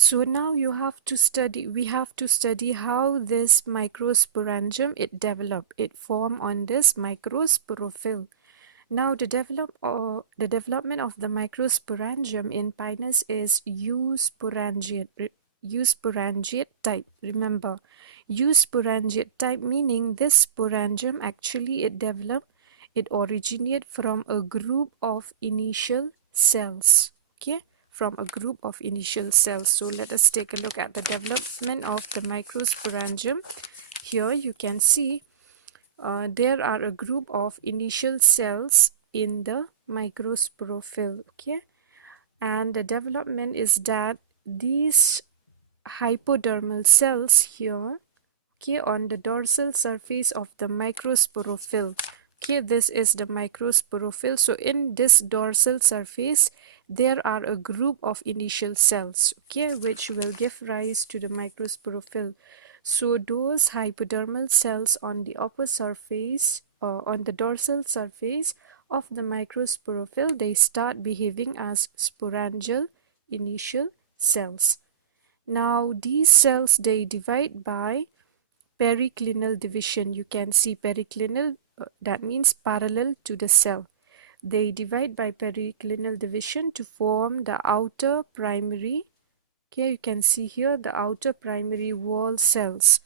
So now we have to study how this microsporangium it form on this microsporophyll. Now the development of the microsporangium in Pinus is eusporangiate type. Remember, eusporangiate type meaning this sporangium actually it originate from a group of initial cells. Okay, from a group of initial cells. So let us take a look at the development of the microsporangium. Here you can see there are a group of initial cells in the microsporophyll. Okay, and the development is that these hypodermal cells here, okay, on the dorsal surface of the microsporophyll. Okay, this is the microsporophyll. So in this dorsal surface there are a group of initial cells, okay, which will give rise to the microsporophyll. So those hypodermal cells on the upper surface on the dorsal surface of the microsporophyll, they start behaving as sporangial initial cells. Now these cells, they divide by periclinal division. You can see periclinal, that means parallel to the cell. They divide by periclinal division to form the outer primary. Okay, you can see here the outer primary wall cells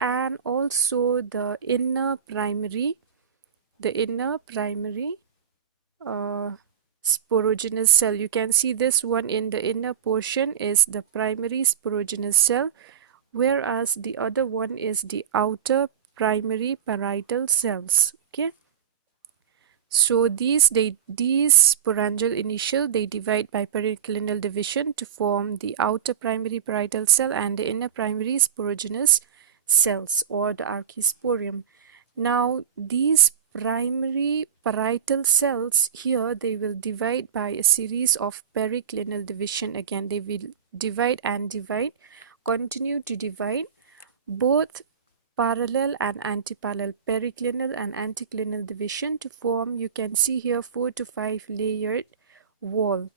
and also the inner primary uh, sporogenous cell. You can see this one in the inner portion is the primary sporogenous cell, whereas the other one is the outer primary parietal cells. Okay, so these sporangial initial, they divide by periclinal division to form the outer primary parietal cell and the inner primary sporogenous cells, or the archisporium. Now these primary parietal cells here, they will divide by a series of periclinal division. Again, they will divide and divide, continue to divide, both parallel and antiparallel, periclinal and anticlinal division to form, you can see here, 4 to 5 layered wall.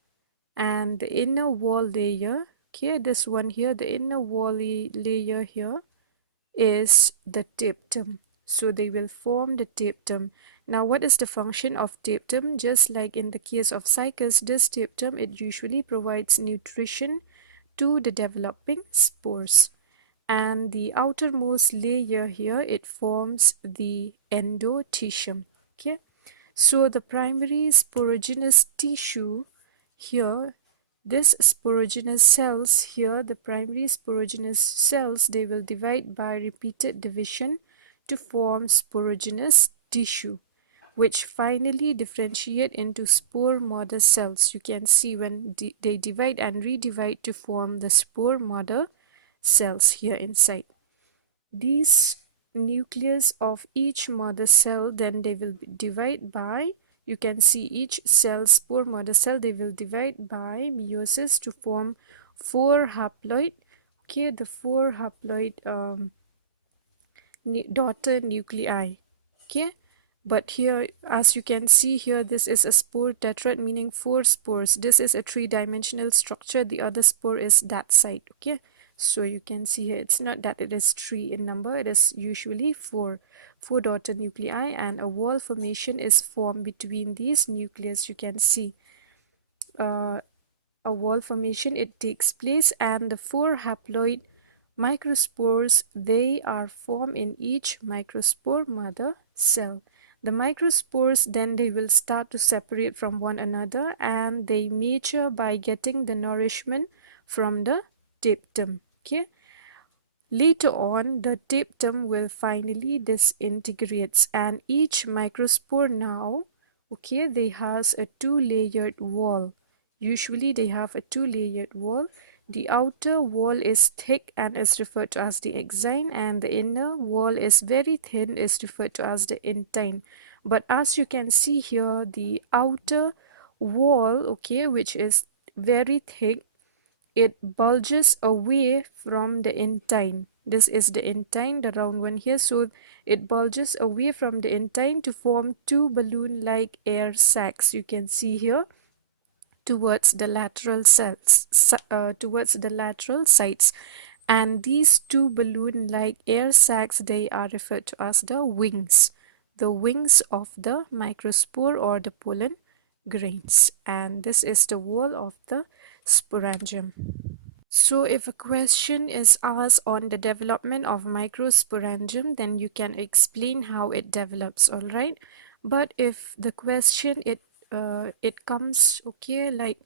And the inner wall layer, okay, this one here, the inner wall layer here is the tiptum. So they will form the tiptum. Now what is the function of tiptum? Just like in the case of cycas, this tiptum, it usually provides nutrition to the developing spores. And the outermost layer here, it forms the endothecium. Okay, so the primary sporogenous tissue here, this sporogenous cells here, the primary sporogenous cells, they will divide by repeated division to form sporogenous tissue, which finally differentiate into spore mother cells. You can see when they divide and redivide to form the spore mother cells here inside. These nucleus of each mother cell, then they will divide by, you can see each cell, spore mother cell, they will divide by meiosis to form 4 haploid. Okay, the 4 haploid daughter nuclei. Okay, but here, as you can see here, this is a spore tetrad, meaning 4 spores. This is a 3-dimensional structure. The other spore is that side. Okay, so you can see here, it's not that it is 3 in number, it is usually 4 daughter nuclei, and a wall formation is formed between these nucleus. You can see a wall formation, it takes place, and the 4 haploid microspores, they are formed in each microspore mother cell. The microspores, then they will start to separate from one another, and they mature by getting the nourishment from the tiptum. Okay, later on the tiptum will finally disintegrates, and each microspore now, okay, they has a 2-layered wall. Usually they have a 2-layered wall. The outer wall is thick and is referred to as the exine, and the inner wall is very thin, is referred to as the intine. But as you can see here, the outer wall, okay, which is very thick, it bulges away from the intine. This is the intine, the round one here. So it bulges away from the intine to form 2 balloon-like air sacs. You can see here towards the lateral cells, towards the lateral sides. And these two balloon-like air sacs, they are referred to as the wings of the microspore or the pollen grains. And this is the wall of the sporangium. So if a question is asked on the development of microsporangium, then you can explain how it develops, all right? But if the question it comes, okay, like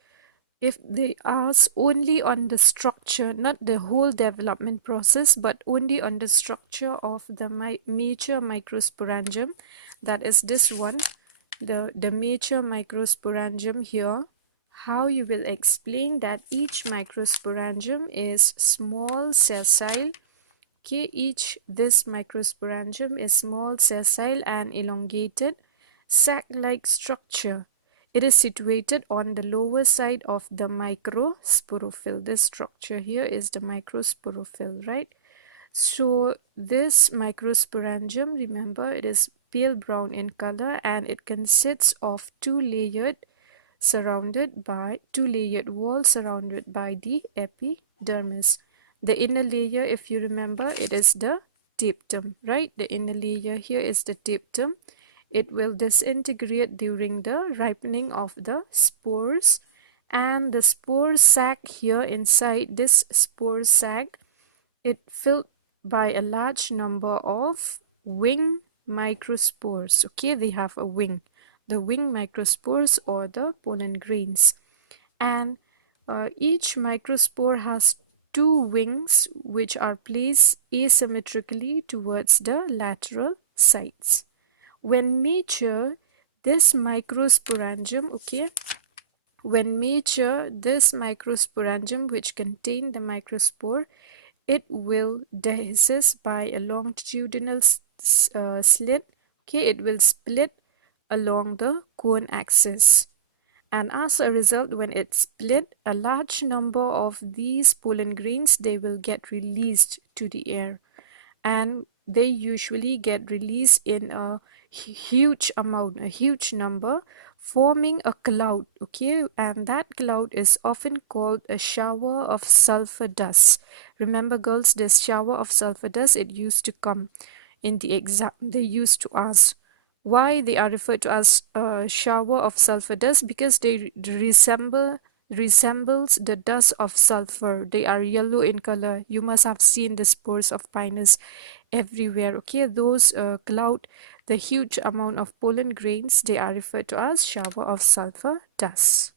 if they ask only on the structure, not the whole development process, but only on the structure of the mature microsporangium, that is this one, the mature microsporangium here, how you will explain that each microsporangium is small sessile. Okay, this microsporangium is small sessile and elongated sac-like structure. It is situated on the lower side of the microsporophyll. This structure here is the microsporophyll, right? So this microsporangium, remember, it is pale brown in color and it consists of two layered walls surrounded by the epidermis. The inner layer, if you remember, it is the tiptum, right? The inner layer here is the tiptum. It will disintegrate during the ripening of the spores, and the spore sac here inside this spore sac, it filled by a large number of wing microspores. Okay, they have a wing, the wing microspores or the pollen grains. And each microspore has two wings which are placed asymmetrically towards the lateral sides. When mature, this microsporangium, okay, when mature, this microsporangium which contain the microspore, it will dehisce by a longitudinal slit. Okay, it will split along the cone axis. And as a result, when it split, a large number of these pollen grains, they will get released to the air. And they usually get released in a huge amount, a huge number, forming a cloud, okay? And that cloud is often called a shower of sulfur dust. Remember, girls, this shower of sulfur dust, it used to come in the exam. They used to ask why they are referred to as a shower of sulfur dust, because they resembles the dust of sulfur. They are yellow in color. You must have seen the spores of Pinus everywhere. Okay, those cloud, the huge amount of pollen grains, they are referred to as shower of sulfur dust.